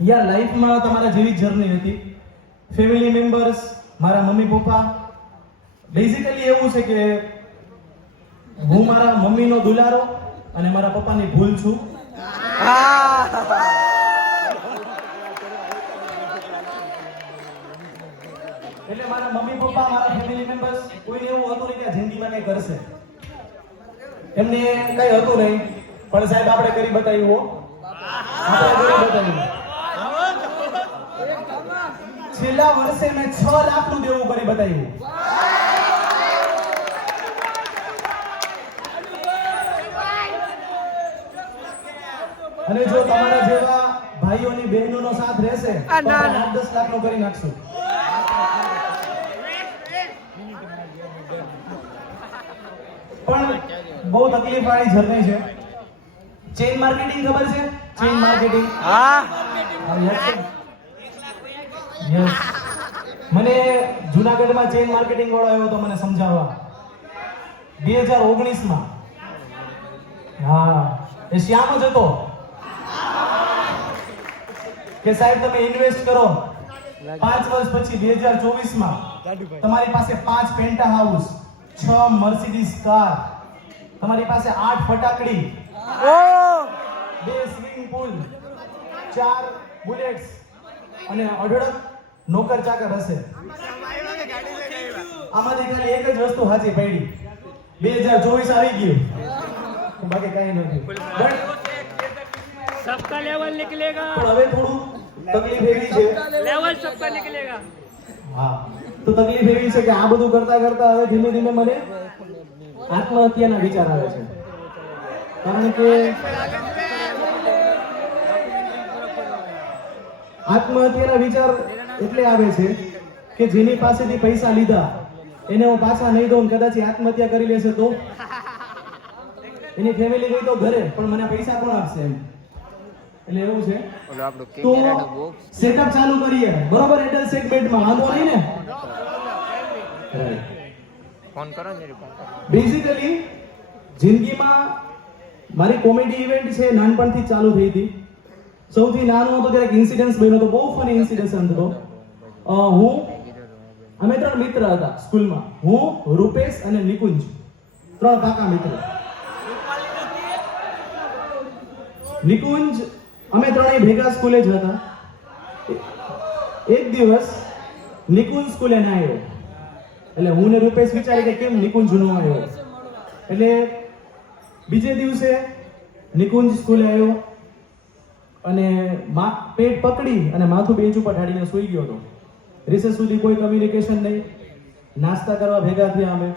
યાર લાઈફમાં તમારા જેવી જર્ની હતી. ફેમિલી મેમ્બર્સ, મારા મમ્મી પપ્પા, બેઝિકલી એવું છે કે હું મારા મમ્મીનો દુલારો અને મારા પપ્પાની ભૂલ છું. એટલે મારા મમ્મી પપ્પા, મારા ફેમિલી મેમ્બર્સ કોઈને એવું હતું નહીં કે જિંદગીમાં કંઈ કરશે. એમને કંઈ હતું નહીં, પણ સાહેબ આપણે કરી બતાવ્યું. છેલ્લા વર્ષે મેં 6 લાખનું દેવું કરી બતાવ્યું. અને જો તમારા જેવા ભાઈઓની બહેનોનો સાથ રહેશે તો 8-10 લાખનો કરી નાખશું. પણ બહુ તકલીફ વાળી જર્ની છે. ચેઇન માર્કેટિંગ ખબર છે? Chain marketing. યસ. મને જુનાગઢમાં ચેઇન માર્કેટિંગ વાળો આવ્યો તો મને સમજાવવા 2019 માં. હા, એ શ્યામ જ હતો કે સાહેબ તમે ઇન્વેસ્ટ કરો, 5 વર્ષ પછી 2024 માં તમારી પાસે 5 પેન્ટા હાઉસ, 6 મર્સિડીઝ કાર, તમારી પાસે 8 ફટાકડી, 2 સ્વિમિંગ પૂલ, 4 બુલેટ્સ અને 18 નોકર ચાકર હશે. આમાંથી ખાલી એક જ વસ્તુ સાચી પડી. 2024 આવી ગયું, બાકી કઈ નથી. सबका लेवल निकलेगा. પણ હવે થોડું તકલીફ એવી છે, लेवल सबका निकलेगा. હા, તો તકલીફ એવી છે કે આ બધું કરતા કરતા હવે ધીમે ધીમે મને આત્મહત્યાના વિચાર આવે છે. કારણ કે આત્મહત્યાના વિચાર એટલે આવે છે કે જેની પાસેથી પૈસા લીધા એને હું પાછા નહીં દઉં, કદાચ આત્મહત્યા કરી લેશે તો એની ફેમિલી ગઈ તો ઘરે, પણ મને પૈસા કોણ આપશે એમ. એટલે એવું છે. તો સેટઅપ ચાલુ કરીએ, બરોબર? એડલ્ટ સેગમેન્ટમાં વાંધો નહીં ને? ફોન કરો ને. બેઝિકલી જિંદગીમાં મારી કોમેડી ઇવેન્ટ છે નાનપણથી ચાલુ થઈ હતી. સૌથી નાનો હતો ત્યારે એક ઇન્સિડન્સ બન્યો હતો, બહુ ફની ઇન્સિડન્સ હતો. અમે 3 મિત્ર હતા સ્કૂલમાં. હું, રૂપેશ અને નિકુંજ, 3 કાકા મિત્ર. નિકુંજ અમે 3 ભેગા સ્કૂલે જ હતા. એક દિવસ નિકુંજ સ્કૂલે ના આવ્યો, એટલે હું ને રૂપેશ વિચારી કે કેમ નિકુંજ ન આવ્યો. એટલે બીજે દિવસે નિકુંજ સ્કૂલે આવ્યો અને પેટ પકડી અને માથું બેન્ચ ઉપર ઢાળીને સૂઈ ગયો હતો. રિસેસ સુધી કોઈ કમ્યુનિકેશન નહીં. નાસ્તા કરવા ભેગા થયા અમે.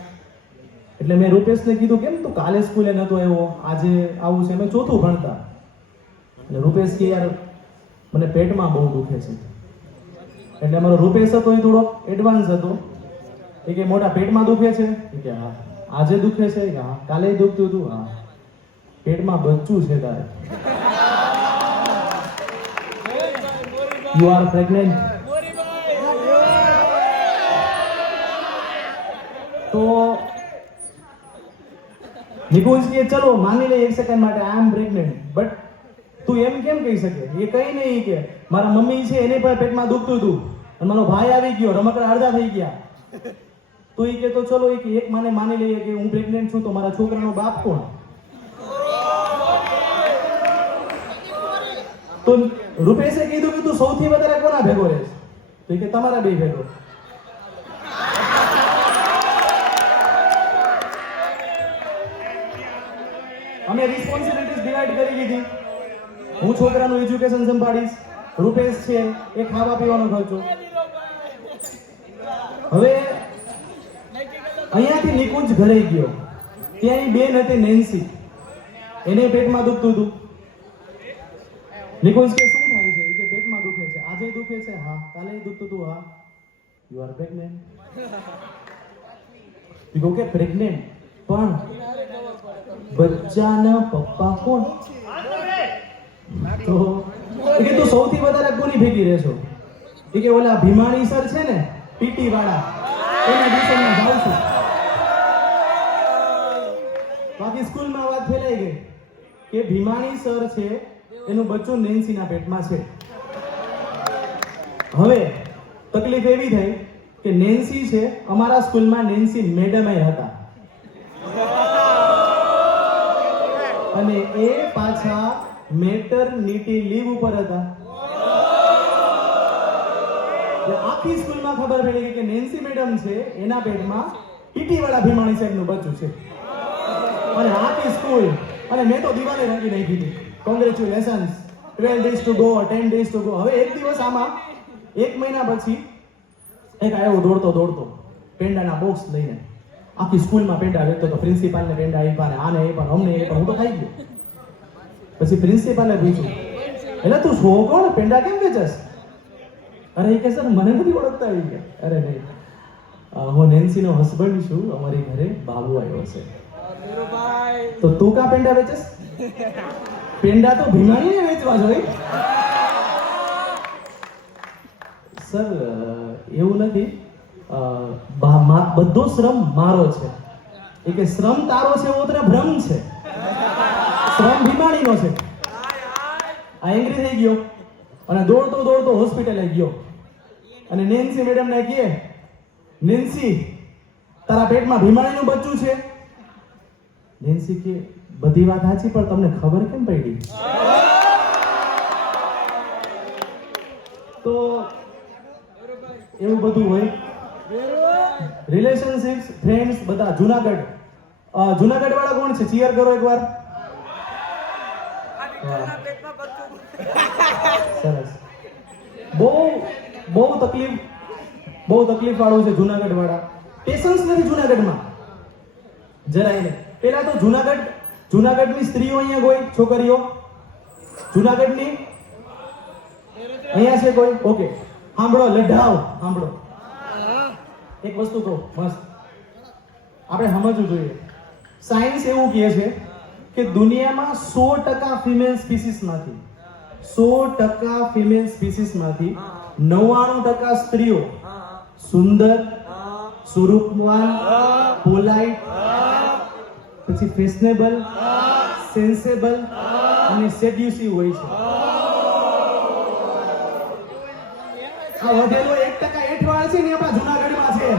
એટલે મેં રૂપેશને કીધું કેમ તું કાલે સ્કૂલે નતો આવ્યો, આજે આવું છે. અમે 4થું ભણતા. એટલે રૂપેશ કે યાર મને પેટમાં બહુ દુખે છે. એટલે અમારો રૂપેશ હતો એ થોડો એડવાન્સ હતો. એ કે મોટા પેટમાં દુખે છે? એ કે હા. આજે દુખે છે? કે હા. કાલે દુખતું હતું? હા. પેટમાં બચ્ચું છે તારે. You are pregnant. તો નિકુંજ કે ચલો માની લે 1 સેકન્ડ માટે આઈ એમ પ્રેગ્નેન્ટ, બટ તું એમ કેમ કહી શકે? એ કઈ નહીં કે મારા મમ્મી છે એને પણ પેટમાં દુખતું હતું અને મારો ભાઈ આવી ગયો, રમકડા અડધા થઈ ગયા. તો એ કે તો ચલો એ કે એક માને માની લઈએ કે હું પ્રેગ્નેન્ટ છું, તો મારા છોકરાનો બાપ કોણ? તો રૂપેશે કીધું કે તું સૌથી વધારે કોના ભેગો રહેશ? તો એ કે તમારા બે ભેગો. અમે રિસ્પોન્સિબિલિટીઝ ડિવાઇડ કરી દીધી. હું છોકરાનું એજ્યુકેશન સંભાળીશ, રૂપેશ છે એ ખાવા પીવાનો ખર્ચો. હવે અહીંયાથી નિકુંજ ઘરે ગયો. ત્યાંની બેન હતી નેન્સી, એને પેટમાં દુખતું હતું. નિકુંજ કે શું થાય છે? કે પેટમાં દુખે છે. આજે દુખે છે? હા. કાલે દુખતું હતું? હા. You are pregnant. યુ કે પ્રેગ્નેન્ટ, પણ બચ્ચાના પપ્પા કોણ? તો કે તું સૌથી વધારે કોની ભેગી રહેશો? કે ઓલા ભીમાણી સર છે ને પીટી વાળા, એના ટ્યુશનમાં જાઉં છું. બાકી સ્કૂલમાં વાત ફેલાઈ ગઈ કે ભીમાણી સર છે એનું બચ્ચું નેન્સીના પેટમાં છે. હવે તકલીફ એવી થઈ કે નેન્સી છે, અમારા સ્કૂલમાં નેન્સી મેડમ હતા અને એ પાછા મેટરનિટી લીવ ઉપર હતા. એટલે આખી સ્કૂલમાં ખબર પડી કે નેન્સી મેડમ છે એના પેટમાં ટીટી વાળા ભીમાણી સાહેબનું બચ્ચું છે. અને આખી સ્કૂલ, અને મેં તો દિવાલે રાખી નાખી હતી, congratulations, 12 days to go, 10 days to go. હવે એક દિવસ આમાં 1 મહિના પછી એક આવ્યો દોડતો પેંડાના બોક્સ લઈને, આખી સ્કૂલમાં પેંડા વેચતો તો પ્રિન્સિપાલને પેંડા આપ્યા ને આને આપ્યા અમને આપ્યા. હું તો ખાઈ ગયો. પછી પ્રિન્સિપાલે પૂછ્યું, એટલે તું છો કોણ, પેંડા કેમ વેચસ? અરે એ કે સર મને નથી ઓળખતા. આવી ગયા. અરે નહીં, હું નેન્સીનો હસબન્ડ છું, અમારી ઘરે બાબુ આવ્યો છે. તો તું કા પેંડા વેચસ? પેંડા તો ભીમાણીને વેચવા જોઈએ. સર એવું નથી, બધો શ્રમ મારો છે. એ કે શ્રમ તારો છે એવો તને ભ્રમ છે, શ્રમ ભીમાણીનો છે. આ એંગ્રી થઈ ગયો અને દોડતો હોસ્પિટલે ગયો અને નેન્સી મેડમને કહે, નેન્સી તારા પેટમાં ભીમાણીનું બચ્ચું છે? નેન્સી કે બધી વાત સાચી, પણ તમને ખબર કેમ પડી? તો એવું બધું હોય. રિલેશનશિપ્સ, ફ્રેન્ડ્સ બધા. જુનાગઢ વાળા કોણ છે? ચીયર કરો એકવાર. સરસ. બહુ તકલીફ વાળું છે જુનાગઢ વાળા. પેશન્સ નથી જુનાગઢમાં જરાય નહીં. પેલા તો જુનાગઢની સ્ત્રીઓ અહીંયા કોઈ છોકરીઓ જુનાગઢની અહીંયા છે કોઈ? ઓકે, સાંભળો લઢાવ, સાંભળો. એક વસ્તુ કહું મસ્ત, આપણે સમજવું જોઈએ. સાયન્સ એવું કહે છે કે દુનિયામાં 100% ફિમેલ સ્પીસીસમાંથી 99% સ્ત્રીઓ સુંદર, સુરૂપવાન, પોલાઇટ, પછી ફેશનેબલ, સેન્સેબલ અને સેડ્યુસિવ હોય છે. આ વધેલો 1% હેઠવાળ છે ને આપણા જુનાગઢમાં છે.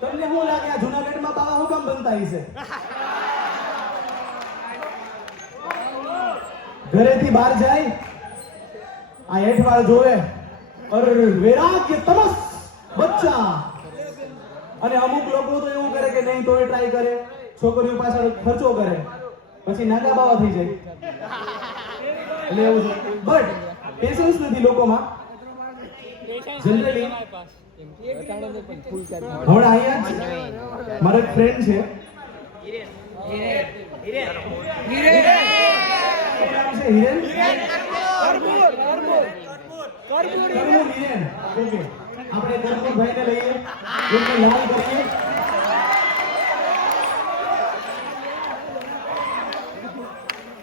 તમને શું લાગે આ જુનાગઢમાં બાવા હું કામ બનતા હશે? ઘરેથી બહાર જાય, આ હેઠવાળ જોવે, અરે વૈરાગ્ય તમસ બચ્ચા. અને અમુક લોકો તો એવું કરે કે નહીં તોય ટ્રાય કરે, છોકરીઓ પાછળ ખર્ચો કરે, પછી નાકા બાવા થઈ જાય. એટલે એવું છે. બટ પેશન્સ નથી લોકોમાં જનરલી. હમણાં અહીંયા મારો એક ફ્રેન્ડ છે, હિરેન. આપણે કરમુર ભાઈને લઈએ, એમને લાલ કરીએ.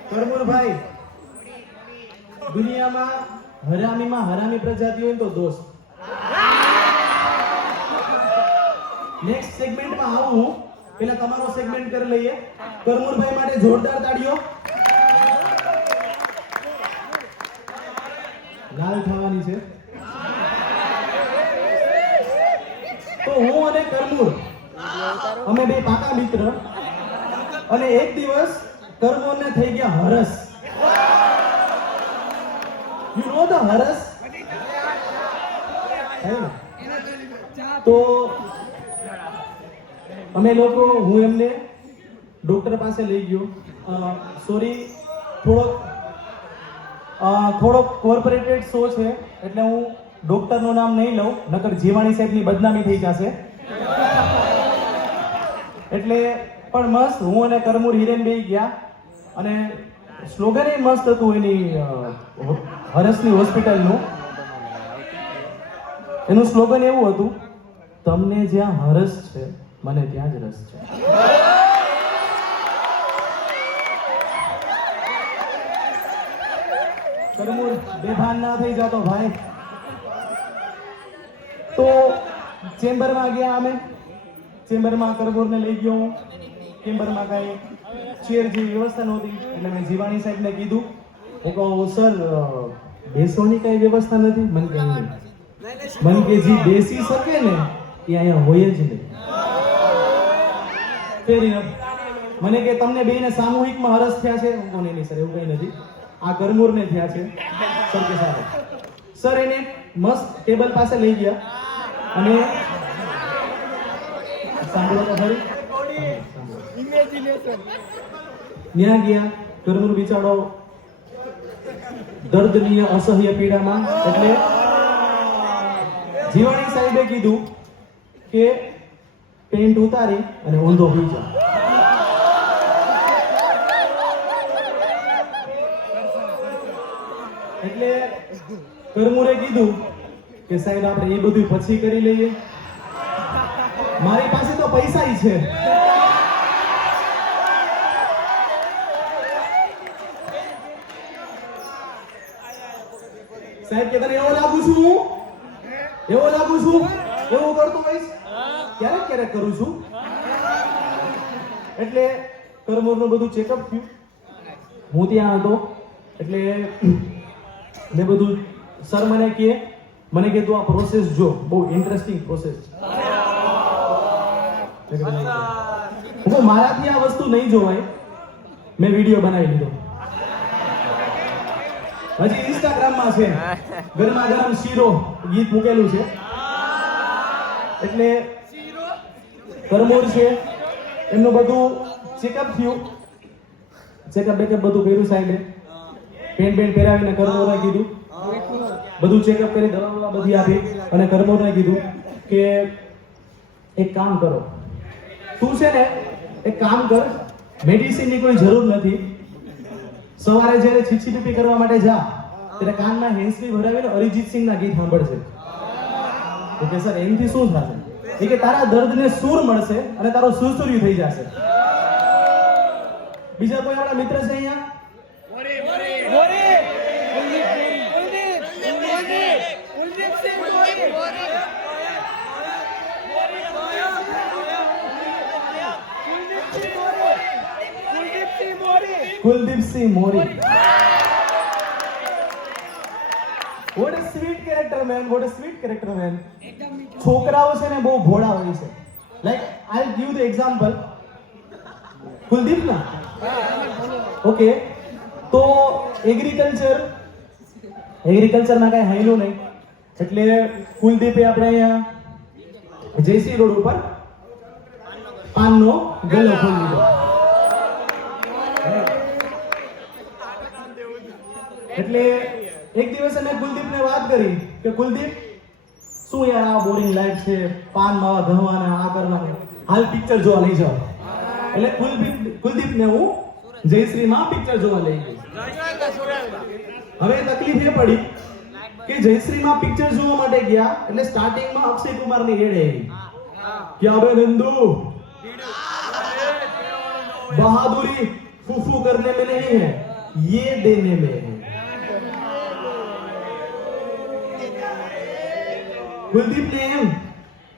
કરમુરભાઈ, દુનિયામાં હરામી પ્રજાતિ હોય તો દોસ્ત. નેક્સ્ટ સેગમેન્ટમાં આવું, પેલા તમારો સેગમેન્ટ કરી લઈએ. કરમુરભાઈ માટે જોરદાર તાળીઓ. લાલ થવાની છે. તો હું અને કરમુર અમે બે પાકા મિત્ર, અને એક દિવસ કરમુરને થઈ ગયા હરસ. You know the હરસ? તો અમે લોકો, હું એમને ડોક્ટર પાસે લઈ ગયો. સોરી, થોડોક કોર્પોરેટેડ શો છે એટલે હું ડોક્ટરનું નામ નહીં લઉં, નકર જીવાણી સાહેબની બદનામી થઈ જશે. એટલે પણ મસ્ત, હું અને કરમુર હિરેન બે ગયા, અને સ્લોગન એ મસ્ત હતું એની હરસની હોસ્પિટલનું. એનું સ્લોગન એવું હતું, તમને જ્યાં હરસ છે મને ત્યાં જ રસ છે. કરમુર બેભાન ના થઈ જતો ભાઈ. તો ચેમ્બરમાં ગયા અમે, ચેમ્બરમાં કરમોરને લઈ ગયો હું. ચેમ્બરમાં કાંઈ ચેર જેવી વ્યવસ્થા નહોતી એટલે મેં જીવાણી સાહેબને કીધું. હું કહું સર બેસવાની કઈ વ્યવસ્થા નથી. મને કહે નહીં. મને કે જે બેસી શકે ને એ અહીંયા હોય જ નહીં. ફેર ઇનફ. મને કે તમને બેને સામૂહિકમાં હરસ થયા છે. હું કોને નહીં સર એવું કંઈ નથી. આ કરમોરને થયા છે. સર કે સારું. સર એને મસ્ત ટેબલ પાસે લઈ ગયા અને સાંભળો તો ખરી. ત્યાં ગયા. કરમોર બિચારો દર્દનીય અસહ્ય પીડામાં. એટલે જીવાણી સાહેબે કીધું કે પેન્ટ ઉતારી અને ઊંધો હોઈ જા. એટલે કરમુરે કીધું કે સાહેબ આપણે એ બધું પછી કરી લઈએ. મારી પાસે તો પૈસા ય છે. સાહેબ કે તને એવો લાગુ છું હું? એવો લાગુ છું? એવું કરતો હોઈશ? ક્યારેક ક્યારેક કરું છું. એટલે કરમોરનું બધું ચેકઅપ થયું. હું ત્યાં હતો એટલે મેં બધું સર મને કે તું આ પ્રોસેસ જો, બહુ ઇન્ટરેસ્ટિંગ પ્રોસેસ છે. હું મારાથી આ વસ્તુ નહીં જોવાય. મેં વિડીયો બનાવી લીધો. હજી ઇન્સ્ટાગ્રામમાં છે. ગરમા ગરમ શીરો ગીત મૂકેલું છે. એટલે કરમોર છે એમનું બધું ચેકઅપ થયું. ચેકઅપ બેકઅપ બધું કર્યું સાહેબે. પેન્ટ પહેરાવીને કરમોરને કીધું બધું ચેકઅપ કરી દવા બધી આપી અને કરમોરને કીધું કે એક કામ કરો, તું છે ને એક કામ કર, મેડિસિનની કોઈ જરૂર નથી. સવારે જ્યારે છીછી કરવા માટે જા ત્યારે કાનમાં હેન્ડફ્રી ભરાવીને અરિજીત સિંહના ગીત સાંભળશે. તો કે સર એમથી શું થશે? એ કે તારા દર્દને સૂર મળશે અને તારો સુરસુર્યું થઈ જશે. બીજા કોઈ આપણા મિત્ર છે અહીંયા? કુલદીપસિંહ મોરી. What a sweet character man, what a sweet character man. છોકરાઓ છે ને બહુ ભોળા હોય છે. Like I'll give the example. Kuldeep ના? ઓકે. તો એગ્રીકલ્ચરમાં કાંઈ હાઈલું નહીં એટલે કુલદીપે આપણે અહીંયા જયશ્રી રોડ ઉપર પાનનો ગલ્લો ખોલી લીધો. એટલે એક દિવસ મેં કુલદીપને વાત કરી કે કુલદીપ શું યાર આ બોરિંગ લાઈફ છે, પાન માવા ધણવાના આ કરવાના, હાલ પિક્ચર જોવા લઈ જાઓ. એટલે કુલદીપને હું જયશ્રીમાં પિક્ચર જોવા લઈ ગઈ. હવે તકલીફ એ પડી કે જયશ્રીમાં પિક્ચર જોવા માટે ગયા એટલે સ્ટાર્ટિંગમાં અક્ષય કુમારની એડ આવી કે અબે નંદુ બહાદુરી ફૂફू करने में नहीं है, ये देने में है. કુલદીપને એમ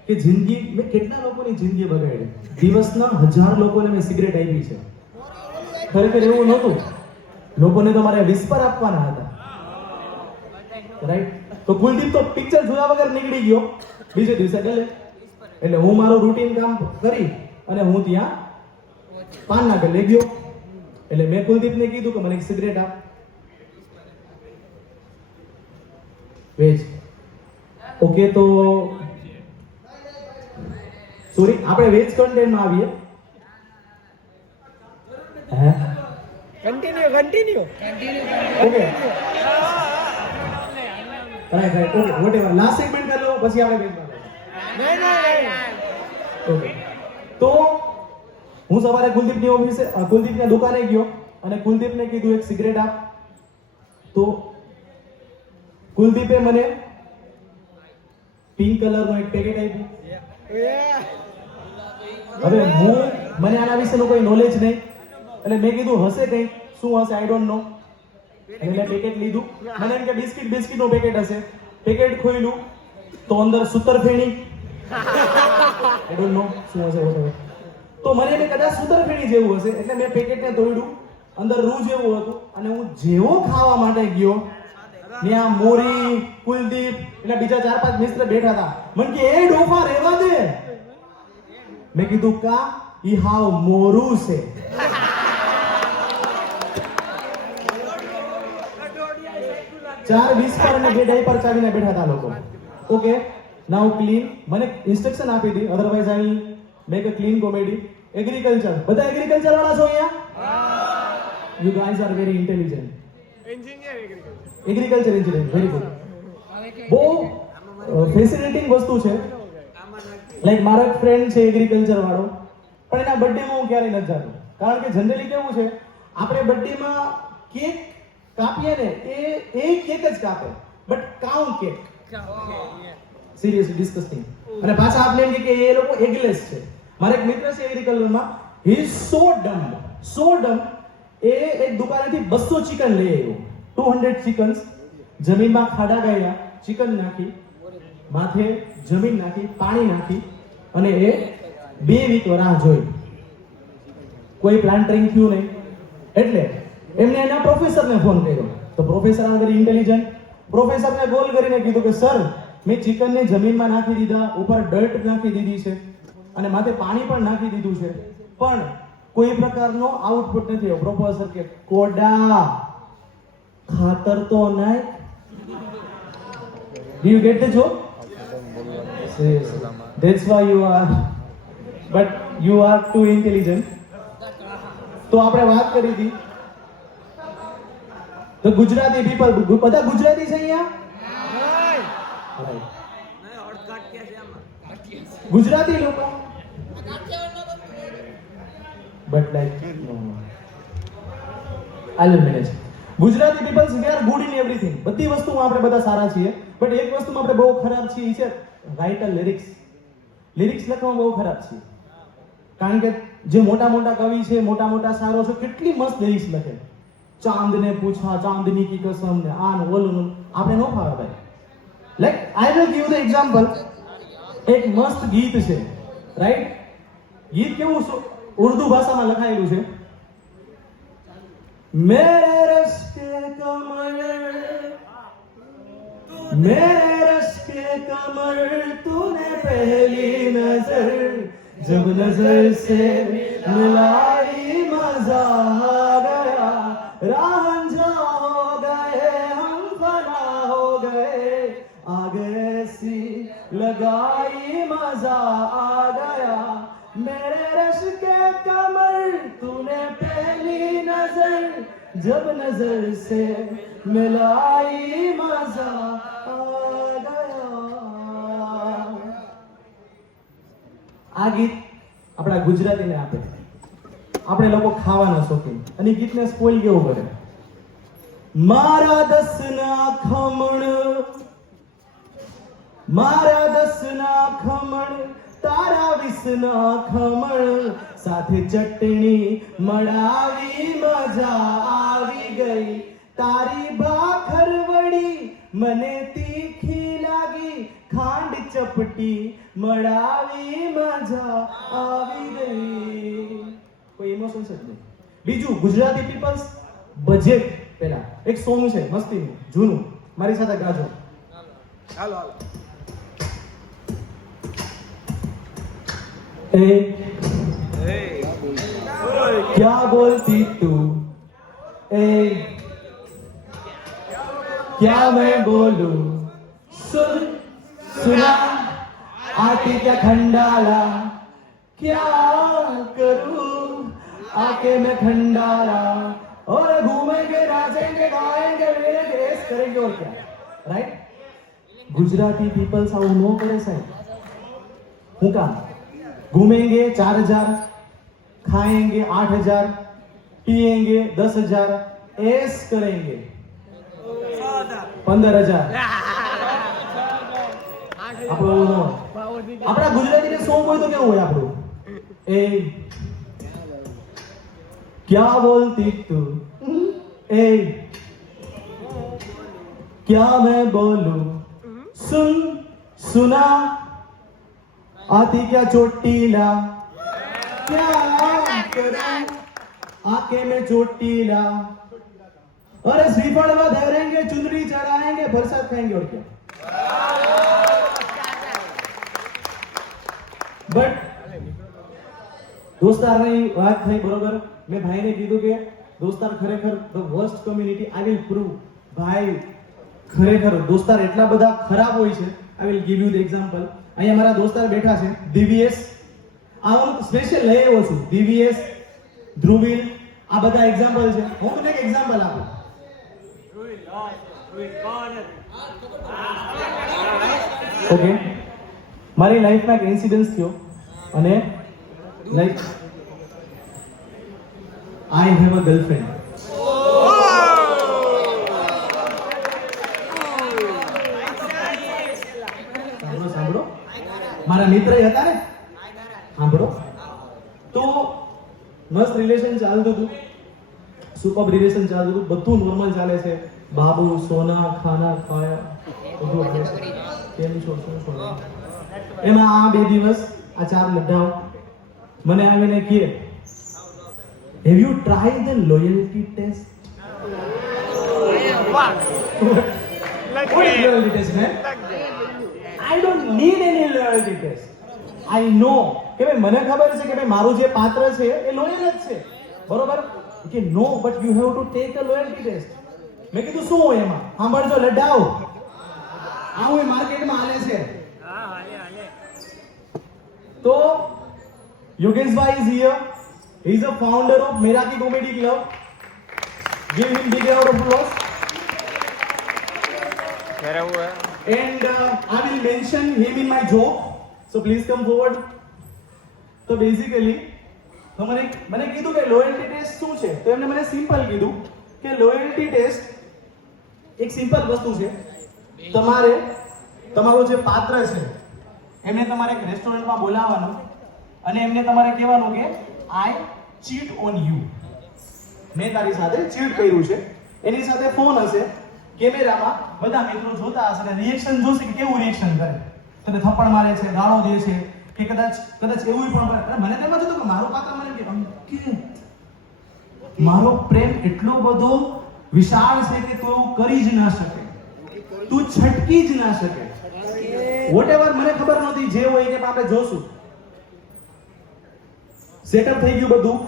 કે જિંદગી મેં કેટલા લોકોની જિંદગી બગાડી, દિવસના 1000 લોકોને મેં સિગરેટ આપી છે. ખરેખર એવું નહોતું, લોકોને તો મારે વિસ્પર આપવાના હતા, રાઈટ? તો કુલદીપ તો પિક્ચર જોયા વગર નીકળી ગયો બીજે દિવસે ગલે. એટલે હું મારું રૂટીન કામ કરી અને હું ત્યાં પાનના ગલે ગયો. એટલે મેં કુલદીપને કીધું કે મને એક સિગરેટ આપ. Veg okay. તો સોરી, આપણે વેજ કન્ટેન્ટમાં આવીએ. હે continue okay right okay whatever. Last segment કરી લો પછી આપણે વેજમાં नहीं ઓકે. તો હું સવારે કુલદીપની ઓફિસે કુલદીપની દુકાને ગયો અને કુલદીપને કીધું એક સિગરેટ આપ. તો કુલદીપે મને પિંક કલરનો એક પેકેટ આપ્યું. હવે મને આના વિશેનું કોઈ નોલેજ નહીં એટલે મેં કીધું હશે કંઈ, શું હશે આઈ ડોન્ટ નો. અને મેં પેકેટ લીધું. મને એમ કે બિસ્કિટનું પેકેટ હશે. પેકેટ ખોલ્યું તો અંદર સૂતર ફેણી, આઈ ડોન્ટ નો શું હશે whatever. તો મને એમ કદાચ સુતરફેણી જેવું હશે એટલે મેં પેકેટને તોડ્યું, અંદર રૂ જેવું હતું અને હું જેવો ખાવા માટે ગયો ત્યાં મોરી, કુલદીપ એટલે બીજા 4-5 મિત્ર બેઠા હતા. મને કે એ ડોફા રહેવા દે. મેં કીધું કા ઈ હાવ મોરું છે. 4 વિસ્પર અને 2 ડાયપર ચાવીને બેઠા હતા લોકો. ઓકે નાઉ ક્લીન મને ઇન્સ્ટ્રક્શન આપી દી, otherwise I will make a clean comedy. Agriculture, બધા એગ્રીકલ્ચર વાળા છો અહીંયા? You guys are very intelligent. Agriculture engineer, very good. બહુ ફેસિનેટિંગ વસ્તુ છે. લાઈક મારો એક ફ્રેન્ડ છે એગ્રીકલ્ચર વાળો, પણ એના બર્થડેમાં હું ક્યારેય નથી જતો. કારણ કે જનરલી કેવું છે, આપણે બર્થડેમાં કેક કાપીએ ને એ કેક જ કાપે, બટ કાઉન્ટ કેક સિરિયસલી ડિસ્કસ્ટિંગ. અને પાછા આપણે એમ કે એ લોકો એગલેસ છે. મારા એક મિત્ર છે એગ્રીકલ્ચરમાં, હી ઇઝ સો ડમ. એ એક દુકાનેથી 200 ચિકન લઈ આવ્યો. 200 ચિકન્સ જમીનમાં ખાડા ગાયા, ચિકન નાખી, માથે જમીન નાખી, પાણી નાખી અને એ 2 વીક રાહ જોઈ. કોઈ પ્લાન્ટરિંગ થયું નહીં. એટલે એમને એના પ્રોફેસરને ફોન કર્યો. તો પ્રોફેસર આ વેરી ઇન્ટેલિજન્ટ. પ્રોફેસરને કોલ કરીને કીધું કે સર મેં ચિકનને જમીનમાં નાખી દીધા, ઉપર ડર્ટ નાખી દીધી છે અને માથે પાણી પણ નાખી દીધું છે, પણ કોઈ પ્રકારનો આઉટપુટ નથી આવ્યો. પ્રોફેસર કે કોડા ખાતર તો નાખ. Do you get the joke? Yes. That's why you are too intelligent. તો આપણે વાત કરી હતી તો ગુજરાતી પીપલ, બધા ગુજરાતી છે અહીંયા? ગુજરાતી લોકો but like I manage. Gujarati peoples we are good in everything. બધી વસ્તુમાં આપણે બધા સારા છીએ, બટ એક વસ્તુમાં આપણે બહુ ખરાબ છીએ, છે રાઇટર લિરિક્સ. લિરિક્સ લખવામાં બહુ ખરાબ છીએ. કારણ કે જે મોટા મોટા કવિ છે, મોટા મોટા સારો છે, કેટલી મસ્ત લિરિક્સ લખે. ચાંદ ને પૂછા ચાંદની કી કસમ ને આ ને ઓલું, આપણે ન ફાવે ભાઈ. Like I will give the example. એક મસ્ત ગીત છે, રાઈટ? ગીત કેવું ઉર્દુ ભાષામાં લખાયેલું છે. મેરે રસ કે કમર, मेरे रश के कमर तूने पहली नजर जब नजर से मिलाई मजा आ गया रांझा हो गए हम फना हो गए आग ऐसी लगाई मजा आ गया मेरे रश के कमर तूने पहली नजर जब नजर से मिलाई मजा આ ગીત આપણા ગુજરાતીને આપે. આપણે લોકો ખાવાના શોખીન અને ગીતને સ્પોઇલ કેવું કરે. મારા 10 ના ખમણ, મારા 10 ના ખમણ, તારા 20 ના ખમણ, સાથે ચટણી મળાવી મજા આવી ગઈ. તારી ભાખર વળી મને તીખી લાગી, ખાંડ ચપટી મળાવી મજા આવી ગઈ. કોઈ ઇમોશન્સ જ નહીં. બીજું ગુજરાતી પીપલ્સ બજેટ. પહેલા એક સોંગ છે મસ્તીનું જૂનું, મારી સાથે ગાજો. હાલો હાલો. ए क्या बोलती तू, ए क्या मैं बोलूं, सुन सुना आके क्या खंडाला, क्या करूं आके मैं खंडाला, और घूमेंगे नाचेंगे गाएंगे रेस करेंगे और क्या. राइट? गुजराती पीपल्स आવું નો કરે સાહેબ. હું કામ? घूमेंगे 4000, खाएंगे 8000, पिएंगे 10000, ऐस करेंगे 15000. આપણો આપણા ગુજરાતીને સોંગ હોય તો કેવું હોય આપણું? એ क्या बोलती तू, ए क्या मैं बोलूं, सुन सुना आती क्या चोटीला क्या करूं आंखें में चोटीला अरे श्रीफल धरेंगे चुनरी चढ़ाएंगे प्रसाद खाएंगे और क्या बट દોસ્તારની વાત થઈ બરોબર મેં ભાઈને કીધું કે દોસ્તાર ખરેખર the worst community I will prove ભાઈ ખરેખર દોસ્તાર એટલા બધા ખરાબ હોય છે I will give you the example અહીંયા મારા દોસ્તાર બેઠા છે DVS આ હું સ્પેશિયલ લઈ આવ્યો છું DVS ધ્રુવીલ આ બધા એક્ઝામ્પલ છે હું તમને એક એક્ઝામ્પલ આપું ઓકે મારી લાઈફમાં એક ઇન્સિડન્સ થયો અને like I have a girlfriend. સાંભળો મારા મિત્ર હતા ને સાંભળો તો મસ્ત રિલેશન ચાલતું હતું સુપર રિલેશન ચાલતું હતું બધું નોર્મલ ચાલે છે બાબુ સોના ખાના ખાયા બધું કેમ છો શું છો એમાં આ 2 દિવસ આ 4 લઢાઓ મને આવીને કહે Have you tried the loyalty test? What is loyalty test, man? I don't need any loyalty test. I know કે ભાઈ મને ખબર છે કે ભાઈ મારું જે પાત્ર છે એ લોયલ જ છે બરોબર કે no but you have to take a loyalty test મેં કીધું શું હોય એમાં સાંભળજો લડાઓ આ હોય માર્કેટમાં હાલે છે તો યોગેશભાઈ is here. He is a founder of Meraki Comedy Club. Give him big round of applause. And I will mention him in my joke. So please come forward. So basically, મને કીધું કે લોયલ્ટી ટેસ્ટ શું છે તો એમને મને simple કીધું કે લોયલ્ટી ટેસ્ટ એક સિમ્પલ વસ્તુ છે તમારે તમારો જે પાત્ર છે એમને તમારે એક રેસ્ટોરન્ટમાં બોલાવવાનું અને એમને તમારે કહેવાનું કે I cheat on you. મેં તારી સાથે ચીટ કર્યું છે એની સાથે ફોન હશે કેમેરામાં બધા મિત્રો જોતા હશે અને રિએક્શન જોશે કે કેવું રિએક્શન કરે તને થપ્પડ મારે છે ગાળો દે છે કે કદાચ એવું પણ કરે મને તેમ જ હતું કે મારો પાત્ર મને કે મારો પ્રેમ એટલો બધો વિશાળ છે કે તું એવું કરી જ ના શકે તું છટકી જ ના શકે વોટએવર મને ખબર નહોતી જે હોય કે આપણે જોશું સેટઅપ થઈ ગયું બધું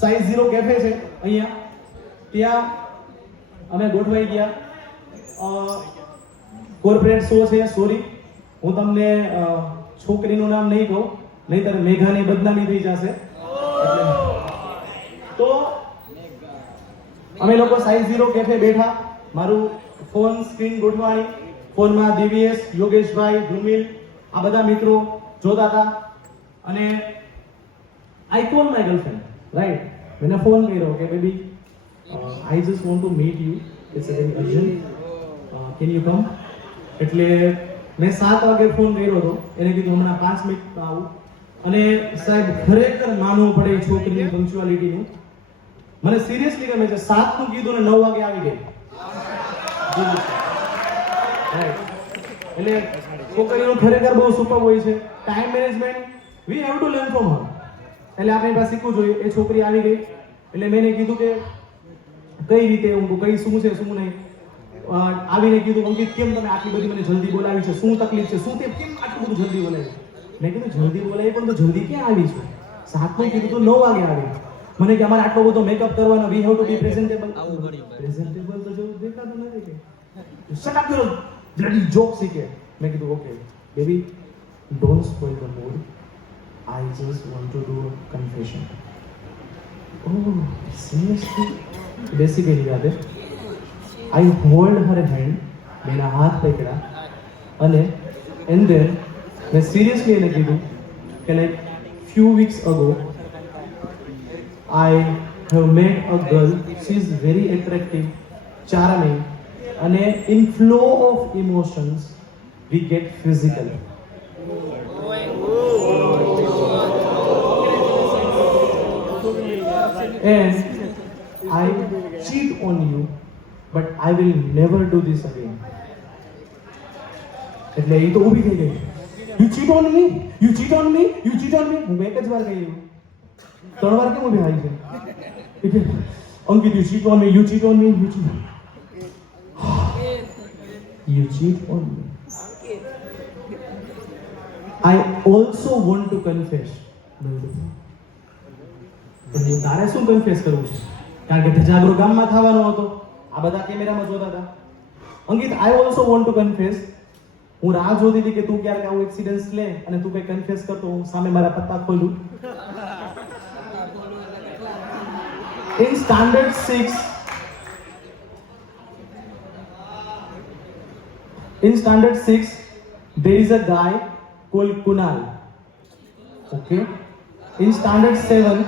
સાઈઝ 0 કેફે છે અહીંયા ત્યાં અમે ગોઠવાઈ ગયા કોર્પોરેટ શો છે સોરી હું તમને છોકરીનું નામ નહીં કહું નહીંતર મેઘાની બદનામી થઈ જશે તો અમે લોકો સાઈઝ 0 કેફે બેઠા મારું ફોન સ્ક્રીન ગોઠવાણી ફોનમાં DVS યોગેશભાઈ ધ્રુમિલ આ બધા મિત્રો જોતા હતા અને I called my girlfriend, right? When I phone કર્યો કે baby, I just want to meet you. It's a very urgent. Can you come? એટલે મેં 7 વાગે ફોન કર્યો હતો એને કીધું હમણાં 5 મિનિટમાં આવું અને સાહેબ ખરેખર માનવું પડે છોકરીની પંક્ચ્યુઆલિટીનું મને સિરિયસલી ગમે છે 7 નું કીધું ને 9 વાગે આવી ગઈ એટલે છોકરીનું ખરેખર બહુ સુપર હોય છે time management V have to learn from her એટલે આપણે પાસે શીખવું જોઈએ એ છોકરી આવી ગઈ એટલે મેં એને કીધું કે કઈ રીતે હું કઈ શું છે શું નહીં આવીને કીધું અંકિત કેમ તમે આટલી બધી મને જલ્દી બોલાવી છે શું તકલીફ છે શું તે કેમ આટલું બધું જલ્દી બોલાવી મેં કીધું જલ્દી બોલાવી પણ તો જલ્દી ક્યાં આવી છું 7 નું કીધું તો 9 વાગે આવી મને કે અમારે આટલો બધો મેકઅપ કરવાનો we have to be presentable presentable તો જો દેખાતું નથી કે shut up your bloody joke શીખે મેં કીધું okay baby don't spoil the mood I just want to do a confession. Oh, seriously? Basically, याद है? I hold her hand, मेरा हाथ पकड़ा, and then मैं seriously એને કીધું કે like few weeks ago, I have met a girl. She is very attractive, charming, and in flow of emotions, we get physical. And I cheat on you, but I will never do this again. એટલે એ તો ઊભી થઈ ગઈ you cheat on me, you cheat on me, you cheat on me. હું એક જ વાર કહી, 3 વાર કેમ ઊભી આવી છે? એ કે Ankit you cheat on me, you cheat on me, you cheat, you cheat on me. I also want to confess. પણ તારે શું કન્ફેસ કરવું છે? કારણ કે ધજાગરો ગામમાં થવાનો હતો, આ બધા કેમેરામાં જોતા હતા. Ankit I also want to confess. હું રાહ જોતી હતી કે તું ક્યારેક આવું એક્સિડન્ટ લે અને તું કઈ કન્ફેસ કરતો, હું સામે મારા પત્તા ખોલું. In standard 6, there is a guy called Kunal. Okay. In standard 7,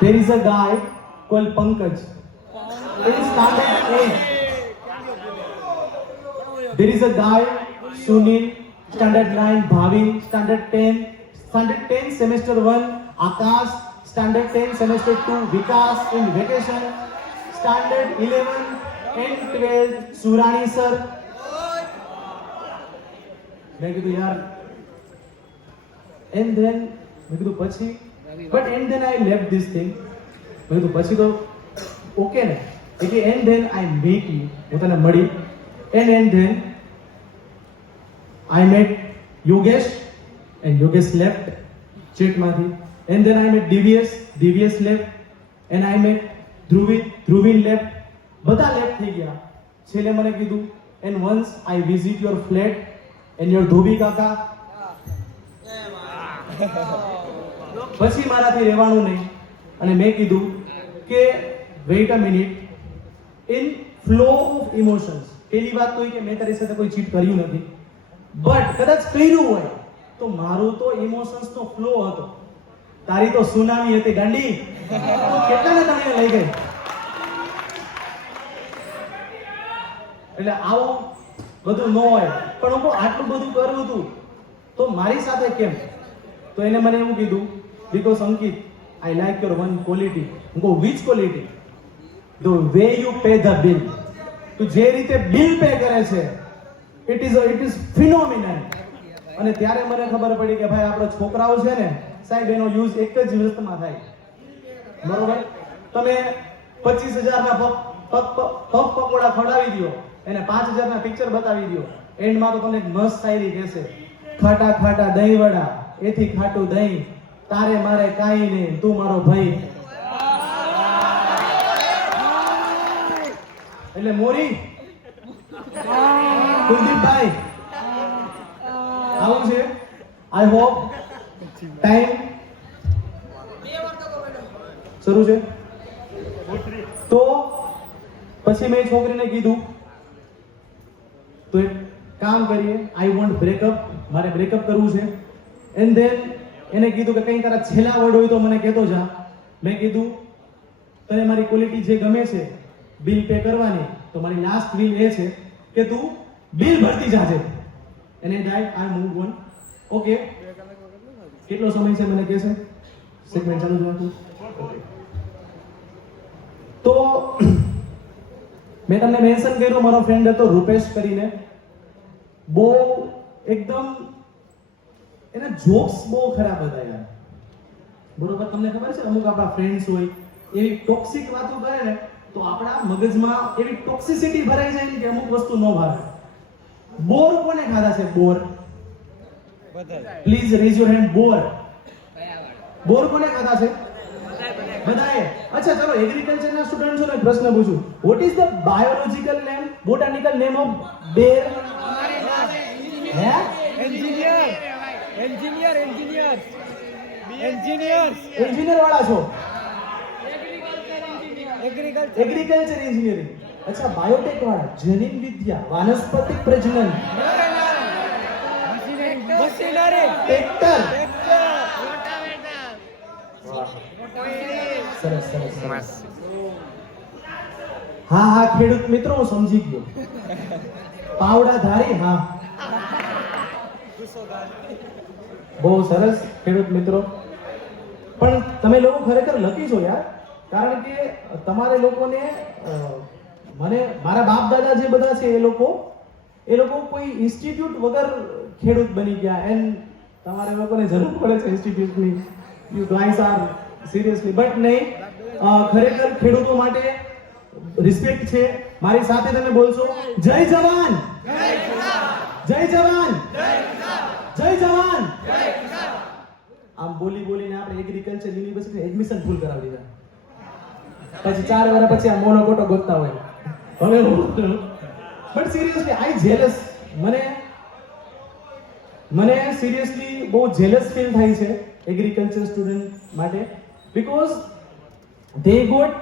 there is a guy called Pankaj. In standard 8, there is a guy Sunil. Standard 9, Bhavin. Standard 10 semester 1, Akash. Standard 10 semester 2, Vikas in vacation. Standard 11 and 12, Surani sir. મેં કીધું યાર, and then મેં કીધું પછી, but and then I left this thing. મેં કીધું પછી તો ઓકે ને, એટલે and then I meet you, હું તને મળી, and then I met Yogesh and Yogesh left chatમાંથી, and then I met DVS left, and I met Dhruvin left, બધા left થઈ ગયા. છેલ્લે મને કીધું and once I visit your flat and your ધોબી કાકા, પછી મારાથી રહેવાનું નહીં. અને મેં કીધું કે wait a minute, in flow of emotions. પહેલી વાત તો એ કે મેં તારી સાથે કોઈ ચીટ કર્યું નથી, બટ કદાચ કર્યું હોય તો મારું તો ઇમોશન્સ તો ફ્લો હતો, તારી તો સુનામી હતી ગાંડી. કેટલાને તમે લઈ ગઈ? એટલે આવું બધું ન હોય, પણ હું આટલું બધું કરવું હતું તો મારી સાથે કેમ? તો એને મને એવું કીધું, because Ankit I like your one quality. હું કહું which quality? The way you pay the bill. તું જે રીતે બિલ પે કરે છે, ઇટ ઇઝ ફિનોમિનલ. અને ત્યારે મને ખબર પડી કે ભાઈ આપણા છોકરાઓ છે ને સાહેબ, એનો યુઝ એક જ વસ્તુમાં થાય. બરોબર? તમે 25,000 ના પગ પકોડા ખવડાવી દો, એને 5,000 ના પિક્ચર બતાવી દો, એન્ડમાં તો તમને એક મસ્ત શાયરી કહેશે, ખાટા ખાટા દહીં વડા, એથી ખાટું દહીં, તારે મારે કાઈ નહીં, તું મારો ભાઈ. એટલે મોરી કુલદીપભાઈ આવું છે. આઈ હોપ ટાઈમ શરૂ છે. તો પછી મેં છોકરીને કીધું તો એક કામ કરીએ, આઈ વોન્ટ બ્રેકઅપ, મારે બ્રેકઅપ કરવું છે. એન્ડ ધેન એને કીધું કે કંઈ તારા છેલ્લા વર્ડ હોય તો મને કહેતો જા. મેં કીધું તને મારી ક્વોલિટી જે ગમે છે બિલ પે કરવાની, તો મારી લાસ્ટ બિલ એ છે કે તું બિલ ભરતી જાજે. એને ડાય આઈ મૂવ ઓન. ઓકે, કેટલો સમય છે મને કહેશે? સેગમેન્ટ ચાલુ જોવાનું. તો મેં તમને મેન્શન કર્યું, મારો ફ્રેન્ડ હતો રૂપેશ કરીને, બહુ એકદમ એના જોક્સ બહુ ખરાબ હતા યાર. બરોબર? તમને ખબર છે અમુક આપણા ફ્રેન્ડ્સ હોય એવી ટોક્સિક વાતો કરે ને તો આપણા મગજમાં એવી ટોક્સિસિટી ભરાઈ જાય ને કે અમુક વસ્તુ ન ભાવે. બોર કોને ખાધા છે? બોર, પ્લીઝ રેઝ યોર હેન્ડ. બોર કોને ખાધા છે? બધાએ. અચ્છા ચલો, એગ્રીકલ્ચર ના સ્ટુડન્ટ છો ને, પ્રશ્ન પૂછું, what is the biological name, botanical name of ber? હે? એન્જિનિયર વાળા છો? Agriculture engineering. અચ્છા, બાયોટેક વાળા, જનીન વિદ્યા, વાનસ્પતિક પ્રજનન, ટ્રેક્ટર. સરસ સરસ સરસ. હા હા ખેડૂત મિત્રો, હું સમજી ગયો. પાવડા ધારી. હા, બહુ સરસ ખેડૂત મિત્રો. પણ તમે લોકો ખરેખર લકી છો યાર, કારણ કે તમારે લોકોને મને મારા બાપ દાદા જે બધા છે એ લોકો એ લોકો કોઈ ઇન્સ્ટિટ્યૂટ વગર ખેડૂત બની ગયા એન્ડ તમારે લોકોને જરૂર પડે છે ઇન્સ્ટિટ્યૂટની. You guys are seriously but નહીં, ખરેખર ખેડૂતો માટે રિસ્પેક્ટ છે. મારી સાથે તમે બોલશો જય જવાન, જય જવાન, જય જવાન. આમ બોલી બોલીને આપણે એગ્રીકલ્ચર યુનિવર્સિટી એડમિશન ફૂલ કરાવી દીધા. પછી 4 વર્ષ પછી આ મોનોકોટો ગોતતા હોય. હવે બટ સિરિયસલી આઈ જેલસ. મને સિરિયસલી બહુ જેલસ ફીલ થાય છે એગ્રીકલ્ચર સ્ટુડન્ટ માટે, because they got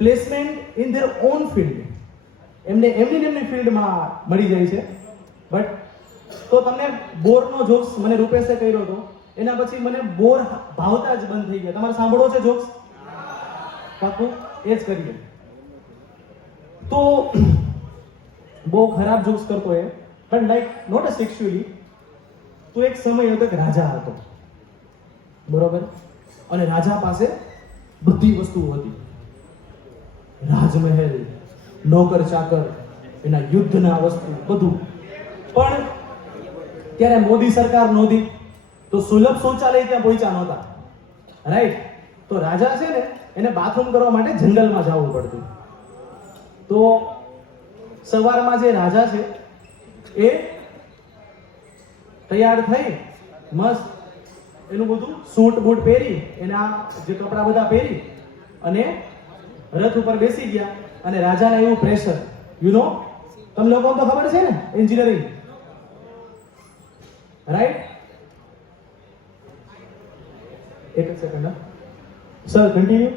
placement in their own field. એમને એમની ફિલ્ડમાં મળી જાય છે. બટ તો તમને બોરનો જોક્સ મને રૂપેશે કર્યો હતો, એના પછી મને બોર ભાવતા જ બંધ થઈ ગયા. તમારે સાંભળવો છે જોક્સ? પાકું એ જ કરીએ. તો બહુ ખરાબ જોક્સ કરતો એ, but like not a sexually. તો એક સમય હતો કે રાજા હતો, બરોબર? અને રાજા પાસે બધી વસ્તુઓ હતી, રાજમહેલ, નોકર ચાકર, એના યુદ્ધના વસ્તુ બધું. પણ ત્યારે મોદી સરકાર નહોતી, તો સુલભ શૌચાલય ત્યાં પહોંચ્યા નહોતા, રાઈટ? તો રાજા છે ને એને બાથરૂમ કરવા માટે જંગલમાં જવું પડતું. તો સવારમાં જે રાજા છે એ તૈયાર થઈ મસ્ત એનું બધું સૂટ બૂટ પહેરી, એના જે કપડા બધા પહેરી અને રથ ઉપર બેસી ગયા. અને રાજાને એવું પ્રેશર, યુ નો, તમને લોકો તો ખબર છે ને એન્જિનિયરિંગ, રાઈટ? એક જ સેકન્ડ સર, કન્ટિન્યુ.